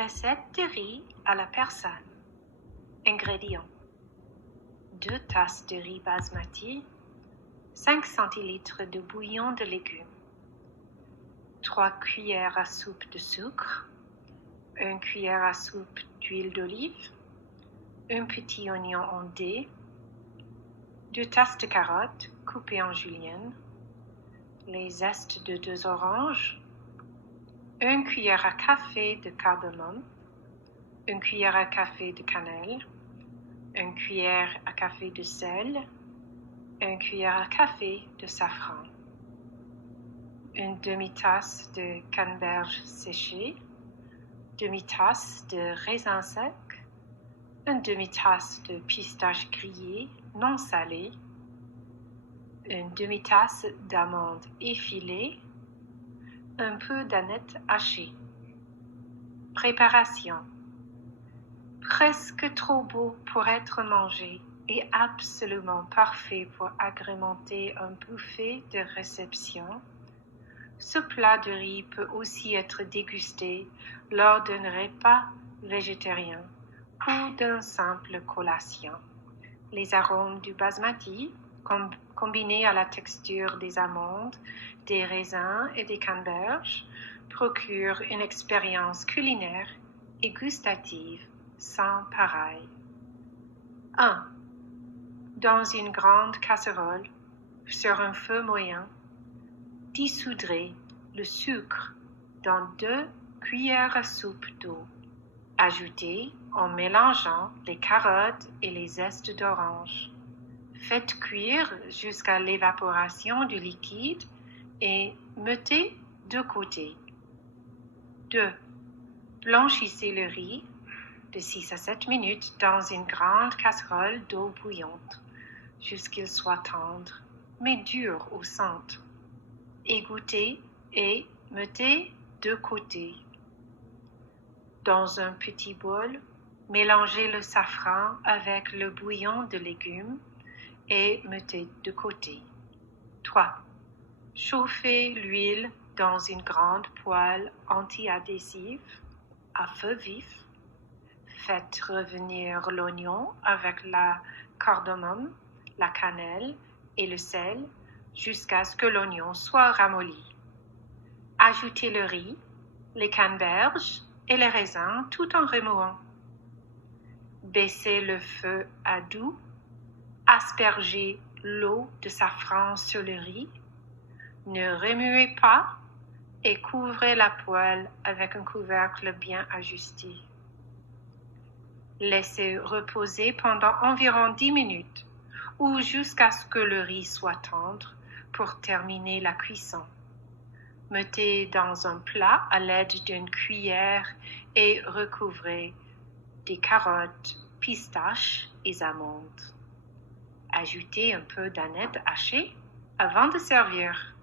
Recette de riz à la personne. Ingrédients: 2 tasses de riz basmati, 5 centilitres de bouillon de légumes, 3 cuillères à soupe de sucre, 1 cuillère à soupe d'huile d'olive, un petit oignon en dés, 2 tasses de carottes coupées en julienne, les zestes de 2 oranges, 1 cuillère à café de cardamome, 1 cuillère à café de cannelle, 1 cuillère à café de sel, 1 cuillère à café de safran, une demi-tasse de canneberge séchée, demi-tasse de raisin sec, une demi-tasse de pistaches grillées non salées, une demi-tasse d'amandes effilées, un peu d'aneth hachée. Préparation: presque trop beau pour être mangé et absolument parfait pour agrémenter un buffet de réception. Ce plat de riz peut aussi être dégusté lors d'un repas végétarien ou d'une simple collation. Les arômes du basmati, combinés à la texture des amandes, des raisins et des canneberges, procurent une expérience culinaire et gustative sans pareil. 1. Dans une grande casserole, sur un feu moyen, dissoudrez le sucre dans 2 cuillères à soupe d'eau. Ajoutez en mélangeant les carottes et les zestes d'orange. Faites cuire jusqu'à l'évaporation du liquide et mettez de côté. 2. Blanchissez le riz de 6 à 7 minutes dans une grande casserole d'eau bouillante jusqu'il soit tendre, mais dur au centre. Égouttez et mettez de côté. Dans un petit bol, mélangez le safran avec le bouillon de légumes et mettez de côté. 3. Chauffez l'huile dans une grande poêle anti-adhésive à feu vif. Faites revenir l'oignon avec la cardamome, la cannelle et le sel jusqu'à ce que l'oignon soit ramolli. Ajoutez le riz, les canneberges et les raisins tout en remuant. Baissez le feu à doux, aspergez l'eau de safran sur le riz, ne remuez pas et couvrez la poêle avec un couvercle bien ajusté. Laissez reposer pendant environ 10 minutes ou jusqu'à ce que le riz soit tendre pour terminer la cuisson. Mettez dans un plat à l'aide d'une cuillère et recouvrez des carottes, pistaches et amandes. Ajoutez un peu d'aneth hachée avant de servir.